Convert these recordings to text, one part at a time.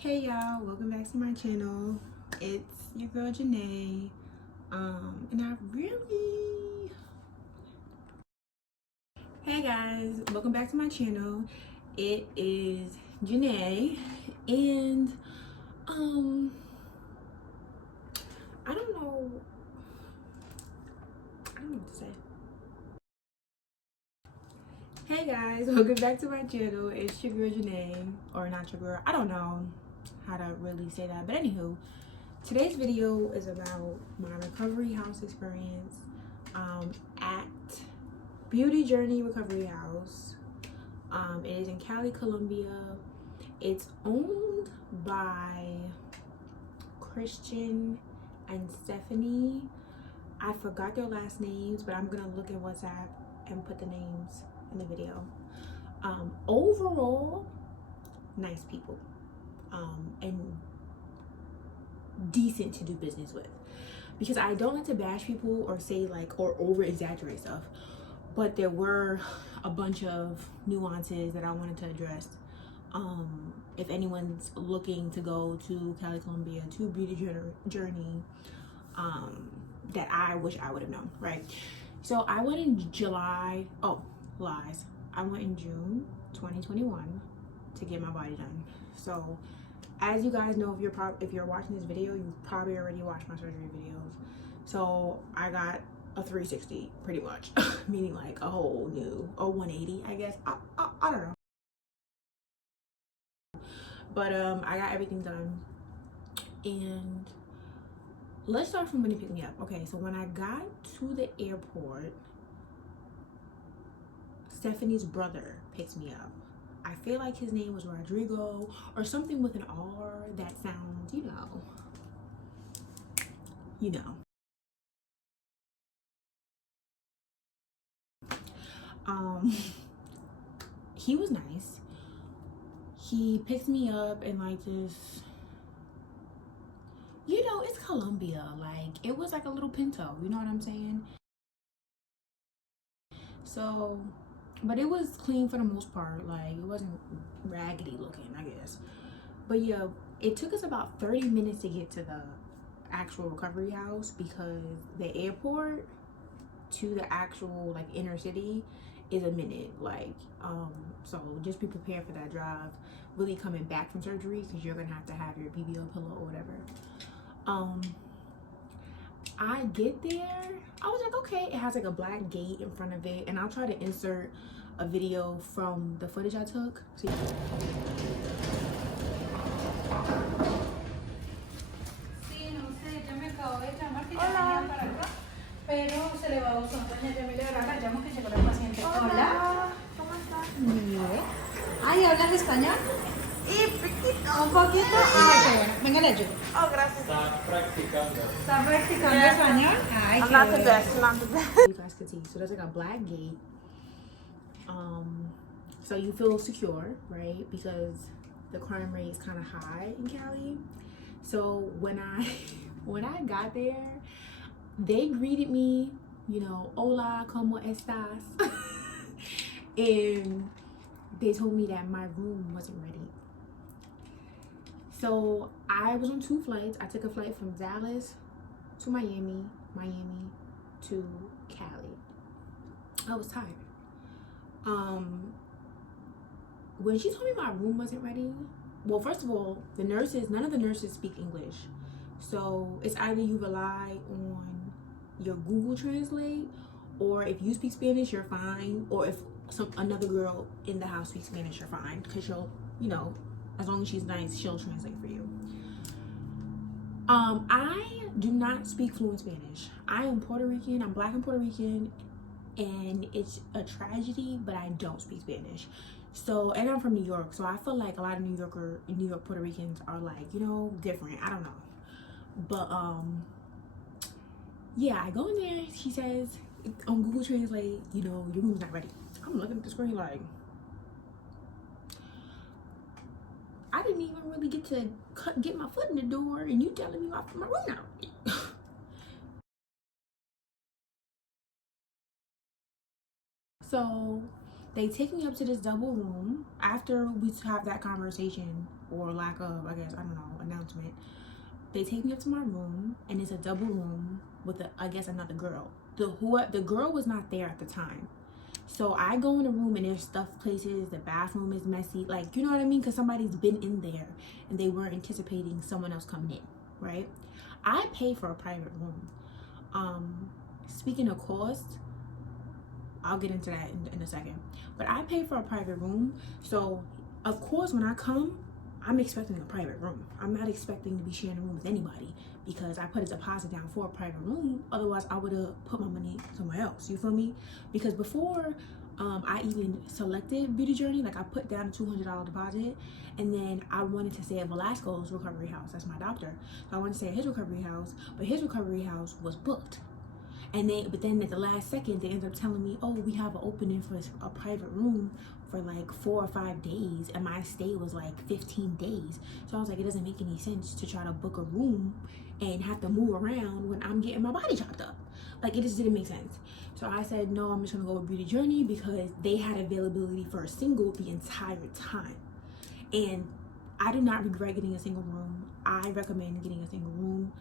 Hey y'all, welcome back to my channel. It's your girl Janae. Hey guys, welcome back to my channel. It is Janae, and I don't know what to say. Hey guys, welcome back to my channel. It's your girl Janae, or not your girl. I don't know how to really say that, but anywho, today's video is about my recovery house experience at Beauty Journey Recovery House. It is in Cali, Colombia. It's owned by Christian and Stephanie. I forgot their last names, but I'm gonna look at WhatsApp and put the names in the video. Overall, nice people, and decent to do business with, because I don't like to bash people or say or over exaggerate stuff, but there were a bunch of nuances that I wanted to address. If anyone's looking to go to Cali, Colombia, to Beauty Journey, that I wish I would have known, right? So I went in July. Oh, lies. I went in June 2021 to get my body done. So as you guys know, if you're watching this video, you've probably already watched my surgery videos. So I got a 360 pretty much, meaning like a whole new, a 180, I guess. I don't know. But I got everything done. And let's start from when he picked me up. Okay, so when I got to the airport, Stephanie's brother picked me up. I feel like his name was Rodrigo or something with an R that sounds, you know. He was nice. He picked me up and like just, it's Colombia. Like, it was like a little Pinto, you know what I'm saying? So, but it was clean for the most part. Like, it wasn't raggedy looking, I guess. But yeah, it took us about 30 minutes to get to the actual recovery house, because the airport to the actual like inner city is a minute. So just be prepared for that drive, really coming back from surgery, because you're gonna have to have your BBL pillow or whatever. I get there, I was like, okay, it has like a black gate in front of it, and I'll try to insert a video from the footage I took. So pero se le va a usar. Doña Yamile, ahora la llamo que llegó la paciente. Hola. ¿Cómo estás? Bien. Ay, ¿hablas español? Y poquito. Un poquito. Ay, qué bueno. Venga, le ayudo. Oh, gracias. ¿Está practicando español? Ay, I'm not the best, not the best. you guys can see, so there's like a black gate, so you feel secure, right? Because the crime rate is kind of high in Cali. So when I got there, they greeted me, hola, ¿cómo estás? And they told me that my room wasn't ready. So I was on 2 flights. I took a flight from Dallas to Miami to Cali. I was tired. When she told me my room wasn't ready, well, first of all, none of the nurses speak English. So it's either you rely on your Google Translate, or if you speak Spanish, you're fine. Or if another girl in the house speaks Spanish, you're fine, because she'll, as long as she's nice, she'll translate for you. I do not speak fluent Spanish. I am Puerto Rican. I'm Black and Puerto Rican, and it's a tragedy, but I don't speak Spanish. So, and I'm from New York, so I feel like a lot of New York Puerto Ricans are like, different. I don't know. But yeah, I go in there. She says on Google Translate, your room's not ready. I'm looking at the screen like, I didn't even really get to get my foot in the door, and you telling me my room not ready. So They take me up to this double room after we have that conversation, or lack of, I guess, I don't know, announcement. They take me up to my room, and it's a double room with I guess another girl. The girl was not there at the time. So I go in the room and there's stuff places, the bathroom is messy, like, you know what I mean? Because somebody's been in there and they weren't anticipating someone else coming in, right? I pay for a private room. Speaking of cost, I'll get into that in a second. But I pay for a private room. So of course when I come, I'm expecting a private room. I'm not expecting to be sharing a room with anybody because I put a deposit down for a private room. Otherwise, I would have put my money somewhere else. You feel me? Because before I even selected Beauty Journey, like I put down a $200 deposit, and then I wanted to stay at Velasco's recovery house. That's my doctor. So I wanted to stay at his recovery house, but his recovery house was booked. But then at the last second, they ended up telling me, oh, we have an opening for a private room for like 4 or 5 days, and my stay was like 15 days. So I was like, it doesn't make any sense to try to book a room and have to move around when I'm getting my body chopped up. Like, it just didn't make sense. So I said, no, I'm just gonna go with Beauty Journey because they had availability for a single the entire time. And I do not regret getting a single room. I recommend getting a single room.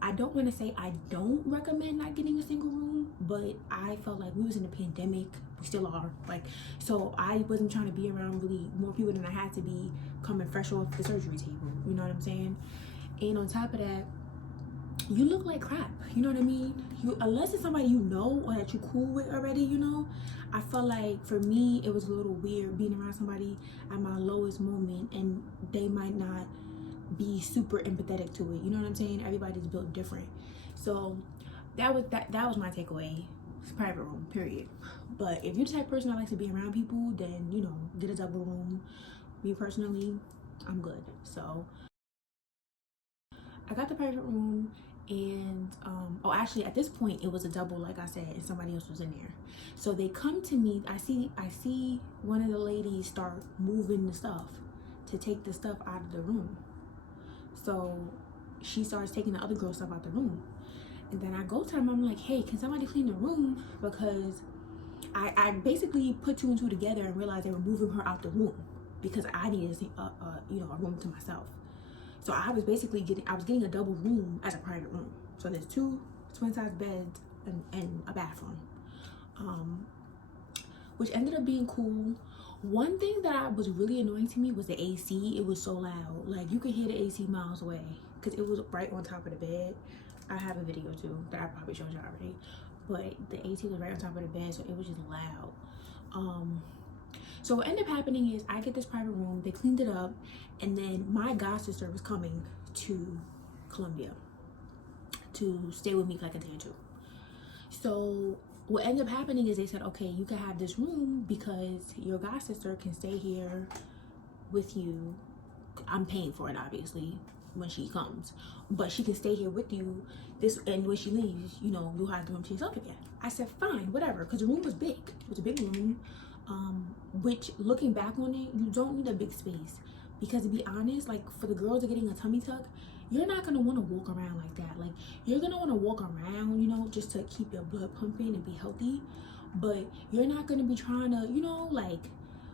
I don't want to say I don't recommend not getting a single room, but I felt like we was in a pandemic. We still are. Like, so I wasn't trying to be around really more people than I had to be coming fresh off the surgery table. You know what I'm saying? And on top of that, you look like crap. You know what I mean? Unless it's somebody you know or that you're cool with already, you know. I felt like for me, it was a little weird being around somebody at my lowest moment and they might not be super empathetic to it. You know what I'm saying? Everybody's built different. So that was my takeaway. It's a private room, period. But if you're the type of person that likes to be around people, then, you know, get a double room. Me personally, I'm good. So I got the private room, and oh, actually at this point it was a double, like I said, and somebody else was in there. So they come to me. I see one of the ladies start moving the stuff to take the stuff out of the room. So she starts taking the other girl's stuff out the room. And then I go to them, I'm like, hey, can somebody clean the room? Because I basically put 2 and 2 together and realized they were moving her out the room because I needed a room to myself. So I was basically getting a double room as a private room. So there's 2 twin size beds and a bathroom, which ended up being cool. One thing that was really annoying to me was the AC. It was so loud. Like, you could hear the AC miles away because it was right on top of the bed. I have a video too that I probably showed you already. But the AC was right on top of the bed, so it was just loud. So what ended up happening is I get this private room, they cleaned it up, and then my god sister was coming to Colombia to stay with me for like a day or 2. So what ended up happening is they said, okay, you can have this room because your god sister can stay here with you. I'm paying for it, obviously, when she comes, but she can stay here with you. And when she leaves, you know, you'll have the room to yourself again. I said, fine, whatever, because the room was big. It was a big room, which, looking back on it, you don't need a big space because, to be honest, like, for the girls that are getting a tummy tuck, you're not gonna want to walk around like that. Like, you're gonna want to walk around, you know, just to keep your blood pumping and be healthy, but you're not gonna be trying to, you know, like,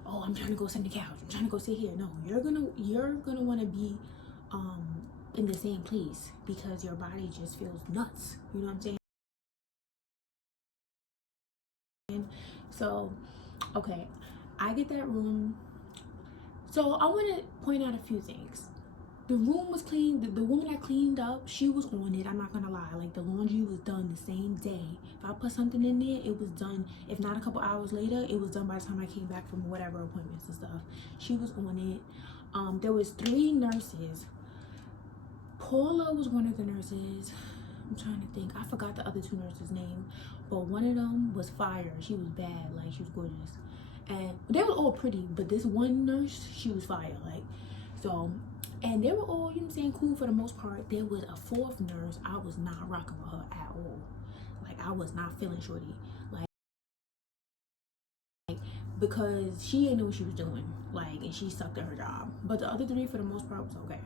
oh, I'm trying to go sit on the couch, I'm trying to go sit here. No, you're gonna want to be in the same place because your body just feels nuts. You know what I'm saying? So, okay, I get that room. So I want to point out a few things. The room was clean. The woman that cleaned up, she was on it. I'm not gonna lie. Like, the laundry was done the same day. If I put something in there, it was done. If not a couple hours later, it was done by the time I came back from whatever appointments and stuff. She was on it. There was 3 nurses. Paula was one of the nurses. I'm trying to think. I forgot the other 2 nurses' name, but one of them was fire. She was bad. Like, she was gorgeous, and they were all pretty. But this one nurse, she was fire. Like, so. And they were all, you know what I'm saying, cool for the most part. There was a 4th nurse. I was not rocking with her at all. Like, I was not feeling shorty. Like, because she didn't know what she was doing. Like, and she sucked at her job. But the other 3, for the most part, was okay.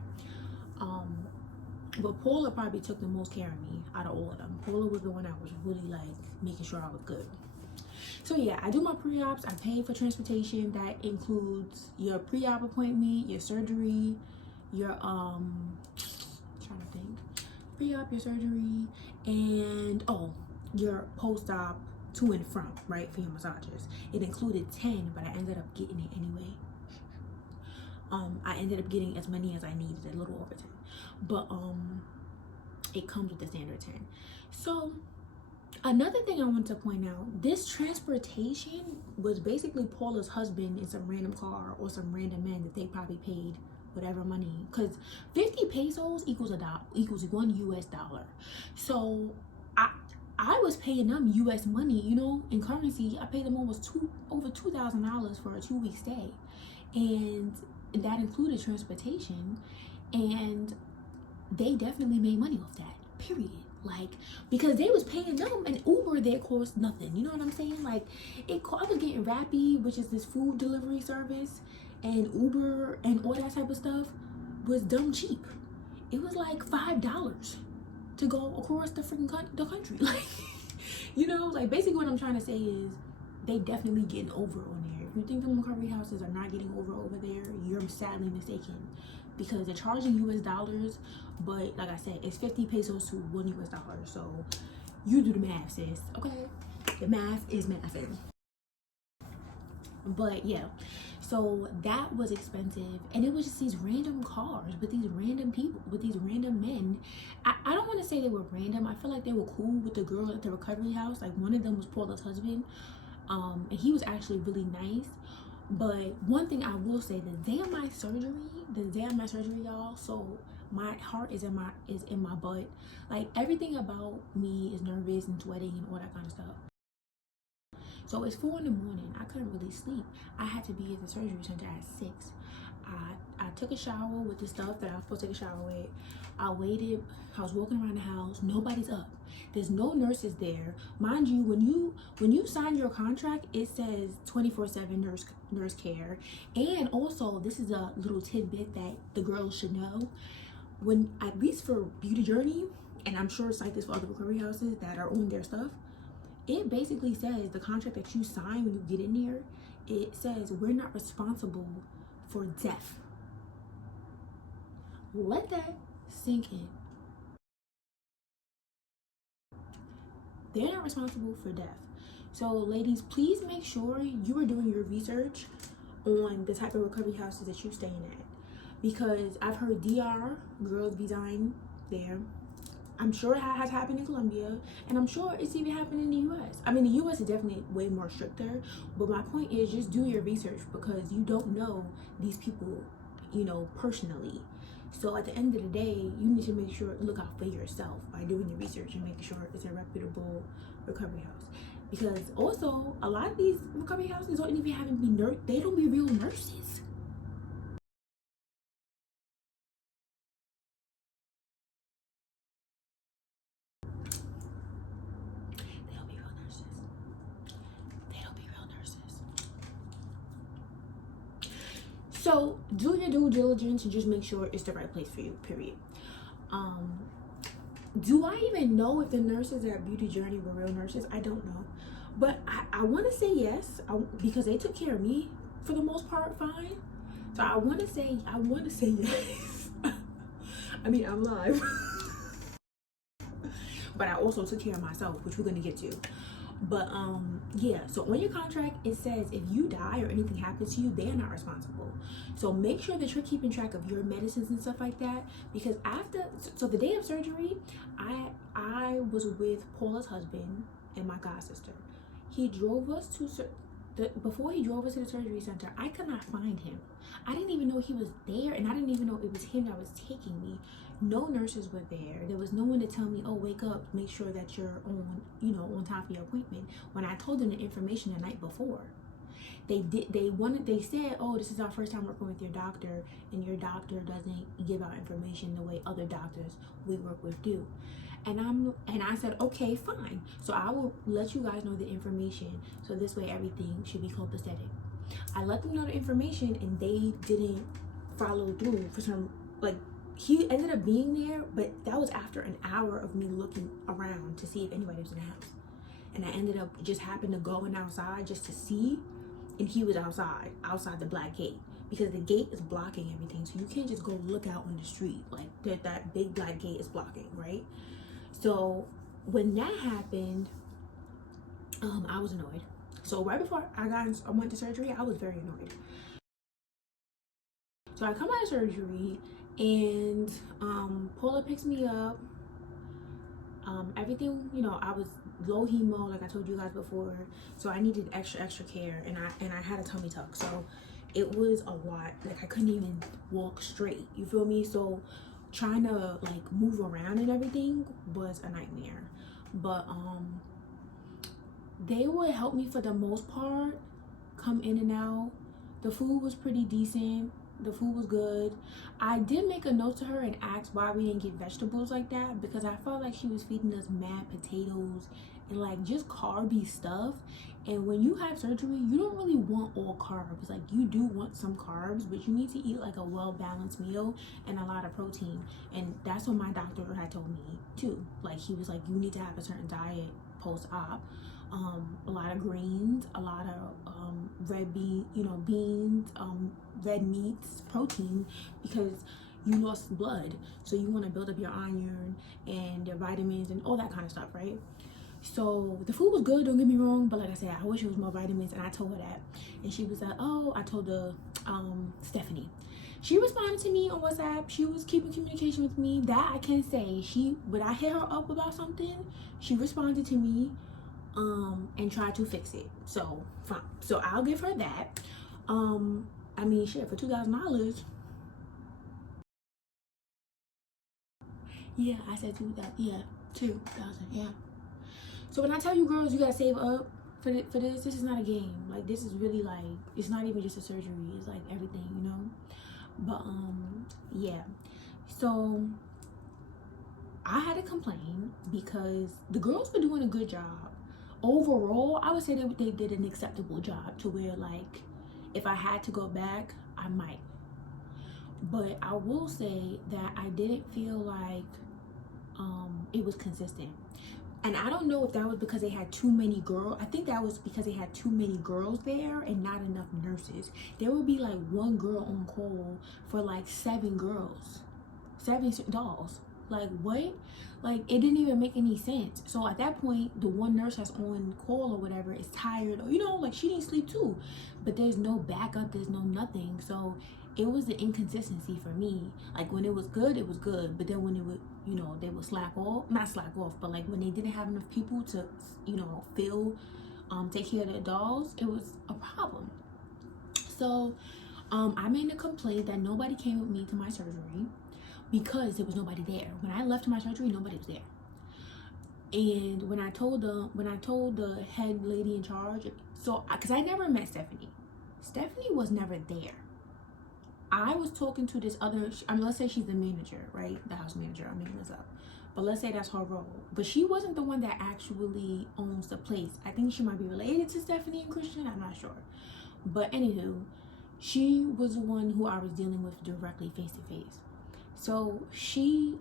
But Paula probably took the most care of me out of all of them. Paula was the one that was really, like, making sure I was good. So yeah, I do my pre-ops. I pay for transportation. That includes your pre-op appointment, your surgery, your trying to think, pre-op, your surgery, and your post-op to and from, right, for your massages. It included 10, but I ended up getting it anyway. I ended up getting as many as I needed, a little over 10, but it comes with the standard 10. So another thing I want to point out, this transportation was basically Paula's husband in some random car or some random men that they probably paid whatever money, because 50 pesos equals equals $1. So I was paying them US money, you know, in currency. I paid them almost over $2,000 for a 2-week stay, and that included transportation, and they definitely made money off that, period. Like, because they was paying them, and Uber there cost nothing, you know what I'm saying? Like, I was getting Rappi, which is this food delivery service, and Uber and all that type of stuff was dumb cheap. It was like $5 to go across the freaking the country. Like, you know, like, basically what I'm trying to say is they definitely getting over on there. If you think the recovery houses are not getting over there, you're sadly mistaken, because they're charging US dollars, but like I said, it's 50 pesos to $1 US. So you do the math, sis. Okay, the math is mathing. But yeah, so that was expensive, and it was just these random cars with these random people, with these random men. I don't want to say they were random. I feel like they were cool with the girl at the recovery house. Like, one of them was Paula's husband, and he was actually really nice. But one thing I will say, the day of my surgery, y'all, so my heart is in my butt. Like, everything about me is nervous and sweating and all that kind of stuff. So it's 4 in the morning. I couldn't really sleep. I had to be at the surgery center at 6. I took a shower with the stuff that I was supposed to take a shower with. I waited. I was walking around the house. Nobody's up. There's no nurses there. Mind you, when you sign your contract, it says 24/7 nurse care. And also, this is a little tidbit that the girls should know. When, at least for Beauty Journey, and I'm sure it's like this for other recovery houses that are on their stuff, it basically says, the contract that you sign when you get in there, it says we're not responsible for death. Let that sink in. They're not responsible for death. So ladies, please make sure you are doing your research on the type of recovery houses that you're staying at, because I've heard DR, girls be dying there. I'm sure it has happened in Colombia, and I'm sure it's even happened in the US. I mean, the US is definitely way more stricter, but my point is, just do your research, because you don't know these people, you know, personally. So at the end of the day, you need to make sure, look out for yourself by doing your research and making sure it's a reputable recovery house. Because also, a lot of these recovery houses don't even have to be they don't be real nurses. So do your due diligence and just make sure it's the right place for you, period. Do I even know if the nurses at Beauty Journey were real nurses? I don't know, but I want to say yes, because they took care of me for the most part fine. So I want to say yes. I mean, I'm live. But I also took care of myself, which we're gonna get to. But yeah, so on your contract it says if you die or anything happens to you, they are not responsible. So make sure that you're keeping track of your medicines and stuff like that, because so the day of surgery, I was with Paula's husband and my god sister. He drove us before he drove us to the surgery center, I could not find him. I didn't even know he was there, and I didn't even know it was him that was taking me. No nurses were there. There was no one to tell me, oh, wake up, make sure that you're on time for your appointment. When I told them the information the night before, they said, oh, this is our first time working with your doctor, and your doctor doesn't give out information the way other doctors we work with do. And I said, okay, fine. So I will let you guys know the information, so this way everything should be copacetic. I let them know the information, and they didn't follow through for some, like, he ended up being there, but that was after an hour of me looking around to see if anybody was in the house. and I ended up just happened to going outside just to see, and he was outside the black gate, because the gate is blocking everything, so you can't just go look out on the street. Like that big black gate is blocking, right? So when that happened, I was annoyed. So right before I went to surgery, I was very annoyed. So I come out of surgery, and Paula picks me up. Everything, you know, I was low hemo, like I told you guys before, so I needed extra care, and I had a tummy tuck, so it was a lot. Like I couldn't even walk straight, you feel me? So trying to like move around and everything was a nightmare. But they would help me for the most part, come in and out. The food was pretty decent. The food was good. I did make a note to her and ask why we didn't get vegetables like that, because I felt like she was feeding us mad potatoes and like just carby stuff. And when you have surgery, you don't really want all carbs. Like you do want some carbs, but you need to eat like a well-balanced meal and a lot of protein. And that's what my doctor had told me too. Like he was like, you need to have a certain diet post-op. A lot of greens, a lot of beans, red meats, protein, because you lost blood, so you want to build up your iron and your vitamins and all that kind of stuff, right? So the food was good, don't get me wrong, but like I said, I wish it was more vitamins, and I told her that, and she was like, oh, I told her Stephanie. She responded to me on WhatsApp. She was keeping communication with me. That I can say. When I hit her up about something, she responded to me and try to fix it. So fine. So I'll give her that. I mean, shit, for $2,000. Yeah, I said 2,000. Yeah, 2,000. Yeah. So when I tell you girls, you gotta save up for this. This is not a game. Like this is really like, it's not even just a surgery. It's like everything, you know. But yeah. So I had to complain because the girls were doing a good job. Overall, I would say they did an acceptable job, to where like if I had to go back, I might. But I will say that I didn't feel like it was consistent. And I don't know if that was because they had too many girls. I think that was because they had too many girls there and not enough nurses. There would be like one girl on call for like 7 girls, 7 dolls. Like what? Like it didn't even make any sense. So at that point, the one nurse that's on call or whatever is tired, or you know, like she didn't sleep too. But there's no backup, there's no nothing. So it was the inconsistency for me. Like when it was good, but then when it would, you know, they would not slack off, but like when they didn't have enough people to, you know, take care of their dolls, it was a problem. So I made a complaint that nobody came with me to my surgery, because there was nobody there. When I left my surgery, nobody was there. And when I told the head lady in charge, so because I never met Stephanie was never there. I was talking to this other, let's say she's the manager, right? The house manager, I'm making this up. But let's say that's her role. But she wasn't the one that actually owns the place. I think she might be related to Stephanie and Christian, I'm not sure. But anywho, she was the one who I was dealing with directly face to face. So she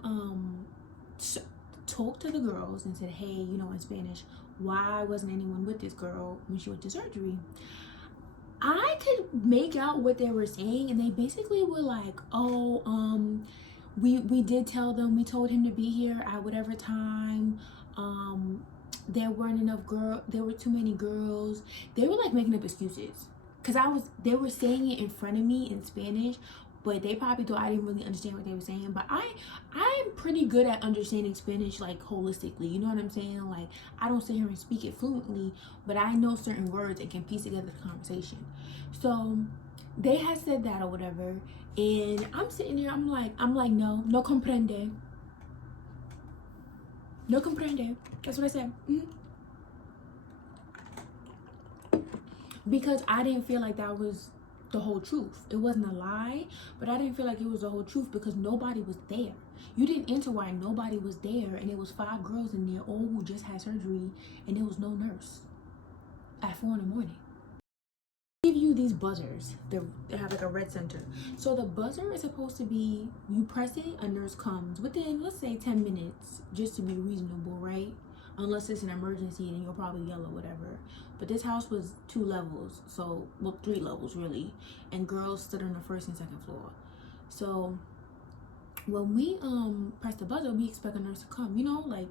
talked to the girls and said, hey, you know, in Spanish, why wasn't anyone with this girl when she went to surgery? I could make out what they were saying, and they basically were like, oh, we did tell them, we told him to be here at whatever time. There weren't enough there were too many girls. They were like making up excuses, because they were saying it in front of me in Spanish, but they probably thought I didn't really understand what they were saying. But I'm pretty good at understanding Spanish, like holistically, you know what I'm saying? Like I don't sit here and speak it fluently, but I know certain words and can piece together the conversation. So they had said that or whatever, and I'm sitting there, I'm like no comprende. No comprende. That's what I said. Because I didn't feel like that was the whole truth. It wasn't a lie, but I didn't feel like it was the whole truth because nobody was there. You didn't enter why nobody was there, and it was 5 girls in there, all who just had surgery, and there was no nurse at 4 in the morning. Give you these buzzers. They have like a red center. So the buzzer is supposed to be, you press it, a nurse comes within, let's say 10 minutes, just to be reasonable, right? unless it's an emergency, then you'll probably yell or whatever. But this house was 2 levels, so, well, 3 levels really, and girls stood on the 1st and 2nd floor. So when we pressed the buzzer, we expect a nurse to come, you know, like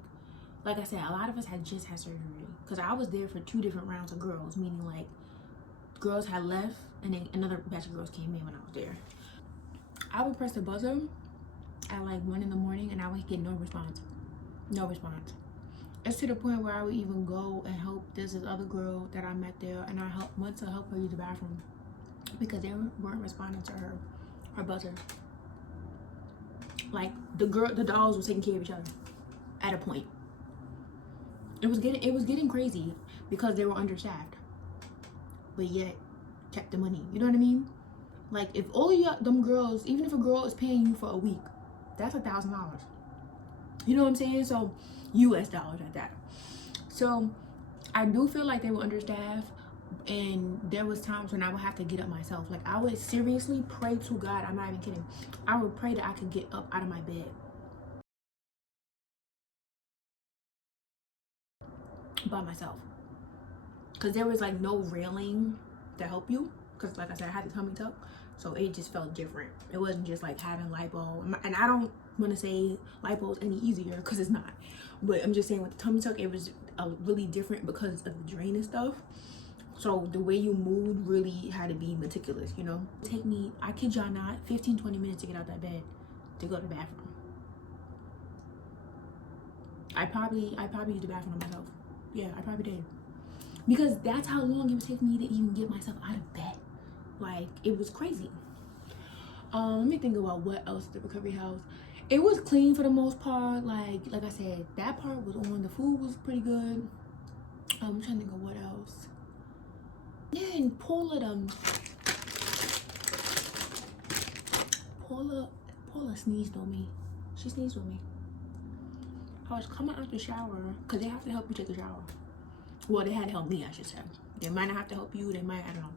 I said, a lot of us had just had surgery, because I was there for 2 different rounds of girls, meaning like girls had left and then another batch of girls came in when I was there. I would press the buzzer at like 1 in the morning and I would get no response. It's to the point where I would even go and help this other girl that I met there, and I went to help her use the bathroom because they weren't responding to her buzzer. Like the dolls were taking care of each other at a point. It was getting crazy because they were understaffed, but yet kept the money. You know what I mean? Like if all of them girls, even if a girl is paying you for a week, that's $1,000. You know what I'm saying? So US dollars at that. So I do feel like they were understaffed, and there was times when I would have to get up myself. Like I would seriously pray to God, I'm not even kidding, I would pray that I could get up out of my bed by myself, because there was like no railing to help you, because like I said, I had the tummy tuck, so it just felt different. It wasn't just like having lipo, and I don't want to say lipo is any easier because it's not, but I'm just saying with the tummy tuck, it was really different because of the drain and stuff. So the way you moved really had to be meticulous, you know. Take me, I kid y'all not, 15-20 minutes to get out that bed to go to the bathroom. I probably used the bathroom myself. Yeah, I probably did, because that's how long it would take me to even get myself out of bed. Like it was crazy. Let me think about what else at the recovery house. It was clean for the most part. Like I said, that part was on. The food was pretty good. I'm trying to think of what else. Yeah, and Paula sneezed on me. She sneezed on me. I was coming out the shower, because they have to help you take a shower. Well, they had to help me, I should say. They might not have to help you. They might, I don't know.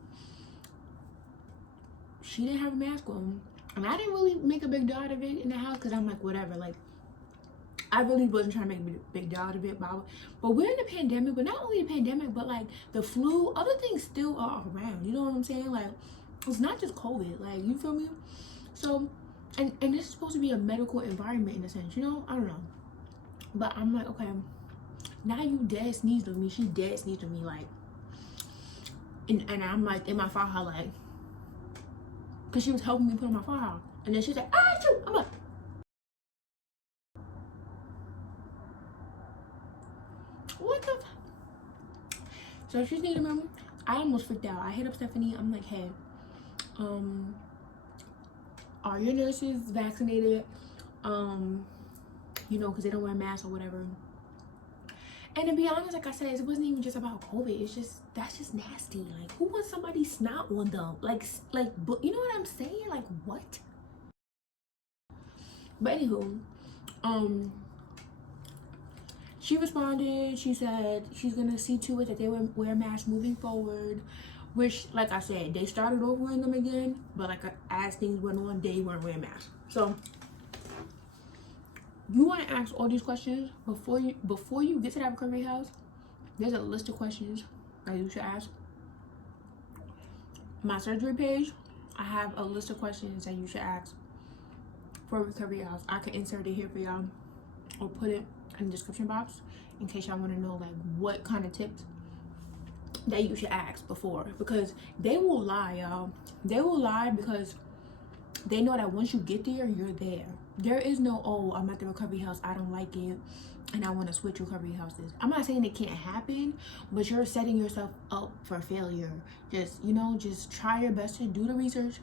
She didn't have a mask on. And I didn't really make a big deal out of it in the house, because I'm like, whatever. Like, I really wasn't trying to make a big deal out of it. But we're in the pandemic. But not only the pandemic, but like the flu, other things still are around. You know what I'm saying? Like, it's not just COVID. Like, you feel me? So, and this is supposed to be a medical environment in a sense, you know? I don't know. But I'm like, okay, now you dead sneezed on me. She dead sneezed on me, like, and I'm like in my forehead, like, because she was helping me put on my forehead. And then she's like, ah, shoot. I'm like, what the so she sneezed on me. I almost freaked out. I hit up Stephanie. I'm like, hey, are your nurses vaccinated? You know, because they don't wear masks or whatever. And to be honest, like I said, it wasn't even just about COVID. It's just, that's just nasty. Like, who wants somebody's snot on them? Like, you know what I'm saying? Like, what? But anywho, she responded. She said she's gonna see to it that they wear masks moving forward. Which, like I said, they started over wearing them again. But like as things went on, they weren't wearing masks. So you want to ask all these questions before you get to that recovery house. There's a list of questions that you should ask. My surgery page, I have a list of questions that you should ask for a recovery house. I can insert it here for y'all or put it in the description box in case y'all want to know like what kind of tips that you should ask before, because they will lie, y'all. They will lie because they know that once you get there, you're there. There is no, oh, I'm at the recovery house, I don't like it, and I want to switch recovery houses. I'm not saying it can't happen, but you're setting yourself up for failure. Just, you know, just try your best to do the research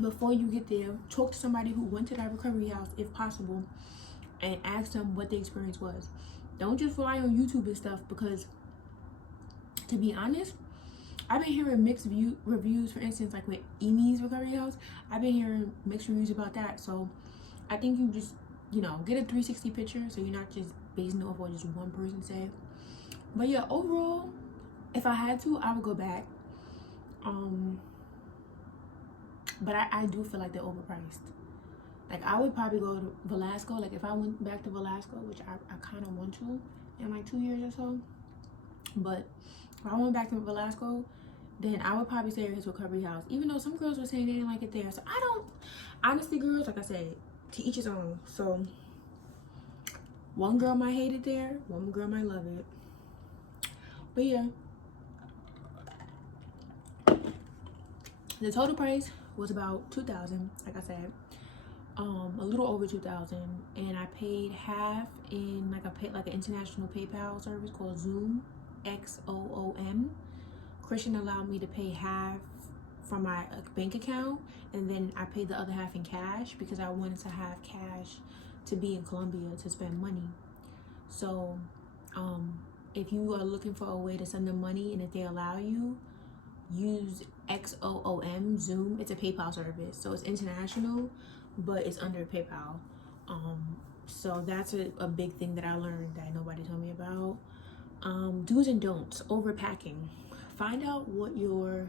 before you get there. Talk to somebody who went to that recovery house if possible, and ask them what the experience was. Don't just rely on YouTube and stuff, because to be honest, I've been hearing mixed reviews. For instance, like with Amy's recovery house, I've been hearing mixed reviews about that. So I think you just, you know, get a 360 picture so you're not just basing it off what just one person said. But yeah, overall, if I had to, I would go back. But I do feel like they're overpriced. Like I would probably go to Velasco. Like if I went back to Velasco, which I kind of want to in like 2 years or so. But if I went back to Velasco, then I would probably stay at his recovery house. Even though some girls were saying they didn't like it there. So I don't, honestly girls, like I said, to each his own. So one girl might hate it there, one girl might love it. But yeah. The total price was about $2,000, like I said. A little over $2,000, and I paid half in like an international PayPal service called Zoom, XOOM. Christian allowed me to pay half from my bank account, and then I paid the other half in cash because I wanted to have cash to be in Colombia to spend money. So if you are looking for a way to send them money and if they allow you, use XOOM, Zoom. It's a PayPal service, so it's international, but it's under PayPal. So that's a big thing that I learned that nobody told me about. Do's and don'ts. Overpacking. Find out what your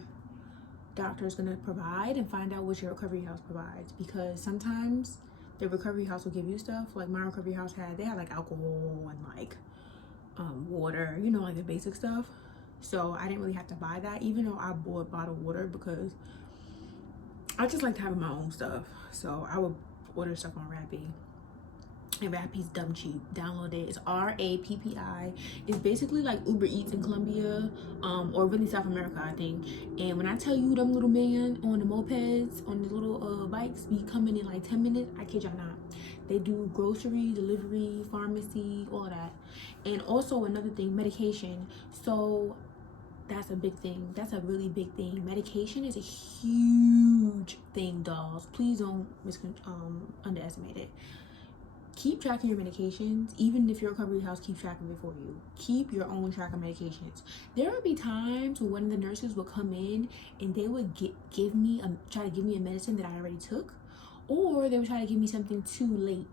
doctor is going to provide and find out what your recovery house provides, because sometimes the recovery house will give you stuff. Like my recovery house they had like alcohol and like water, you know, like the basic stuff. So I didn't really have to buy that, even though I bought bottled water because I just like to have my own stuff. So I would order stuff on Rappi. And Rappi's dumb cheap. Download it. It's RAPPI. It's basically like Uber Eats in Colombia, or really South America, I think. And when I tell you them little man on the mopeds, on the little bikes, be coming in like 10 minutes, I kid y'all not. They do grocery, delivery, pharmacy, all of that. And also another thing, medication. So that's a big thing. That's a really big thing. Medication is a huge thing, dolls. Please don't underestimate it. Keep track of your medications, even if your recovery house keeps track of it for you. Keep your own track of medications. There would be times when one of the nurses would come in and they would try to give me a medicine that I already took, or they would try to give me something too late,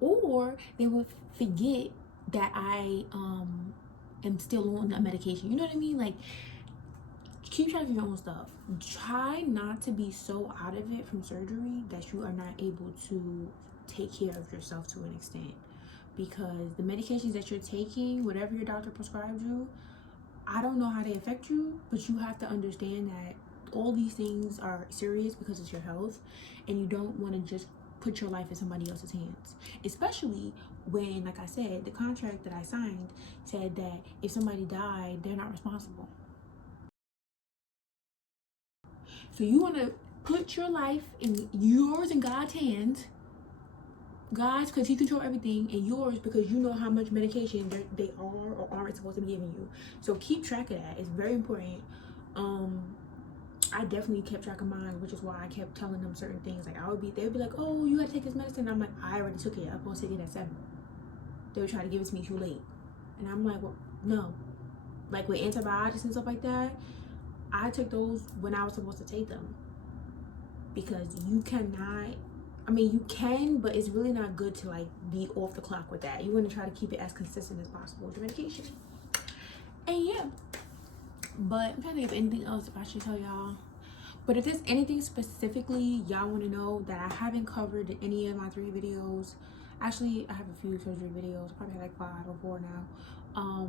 or they would forget that I am still on a medication. You know what I mean? Like, keep track of your own stuff. Try not to be so out of it from surgery that you are not able to take care of yourself to an extent, because the medications that you're taking, whatever your doctor prescribed you, I don't know how they affect you, but you have to understand that all these things are serious because it's your health, and you don't want to just put your life in somebody else's hands, especially when, like I said, the contract that I signed said that if somebody died, they're not responsible. So you want to put your life in yours and God's hands. God's, because he controls everything, and yours because you know how much medication they are or aren't supposed to be giving you. So keep track of that. It's very important. I definitely kept track of mine, which is why I kept telling them certain things. Like they would be like, oh, you gotta take this medicine. I'm like, I already took it. I'm supposed to take it at 7. They would try to give it to me too late, and I'm like, well, no. Like with antibiotics and stuff like that, I took those when I was supposed to take them, because you cannot. I mean, you can, but it's really not good to like be off the clock with that. You want to try to keep it as consistent as possible with your medication. And yeah, but I'm trying to think of anything else I should tell y'all. But if there's anything specifically y'all want to know that I haven't covered in any of my 3 videos, actually I have a few surgery videos, probably like 5 or 4 now.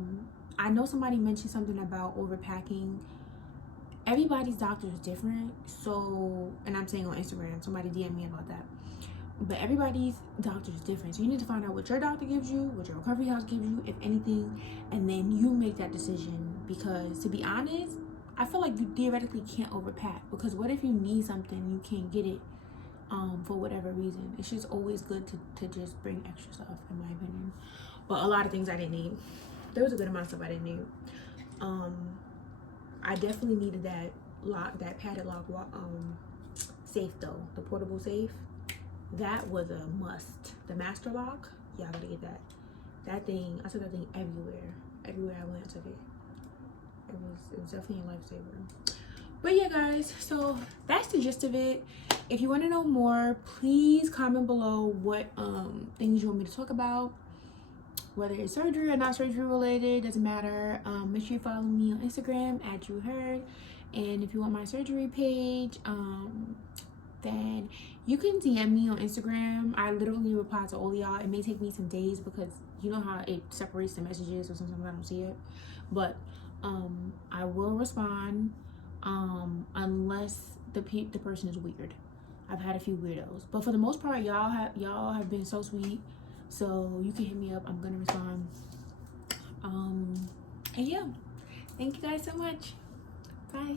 I know somebody mentioned something about overpacking. Everybody's doctor is different, so, and I'm saying on Instagram, somebody DM me about that. But everybody's doctor is different, so you need to find out what your doctor gives you, what your recovery house gives you, if anything, and then you make that decision. Because to be honest, I feel like you theoretically can't overpack, because what if you need something, you can't get it for whatever reason. It's just always good to just bring extra stuff, in my opinion. But a lot of things I didn't need. There was a good amount of stuff I didn't need. I definitely needed that padded lock safe though, the portable safe. That was a must. The master lock, y'all gotta get that. That thing, I took that thing everywhere. Everywhere I went, I took it. It was definitely a lifesaver. But yeah, guys, so that's the gist of it. If you want to know more, please comment below what things you want me to talk about. Whether it's surgery or not surgery related, doesn't matter. Make sure you follow me on Instagram @JJugang. And if you want my surgery page, then you can DM me on Instagram. I literally reply to all of y'all. It may take me some days because you know how it separates the messages, or sometimes I don't see it. But I will respond unless the person is weird. I've had a few weirdos, but for the most part, y'all have been so sweet. So you can hit me up. I'm gonna respond. And yeah, thank you guys so much. Bye.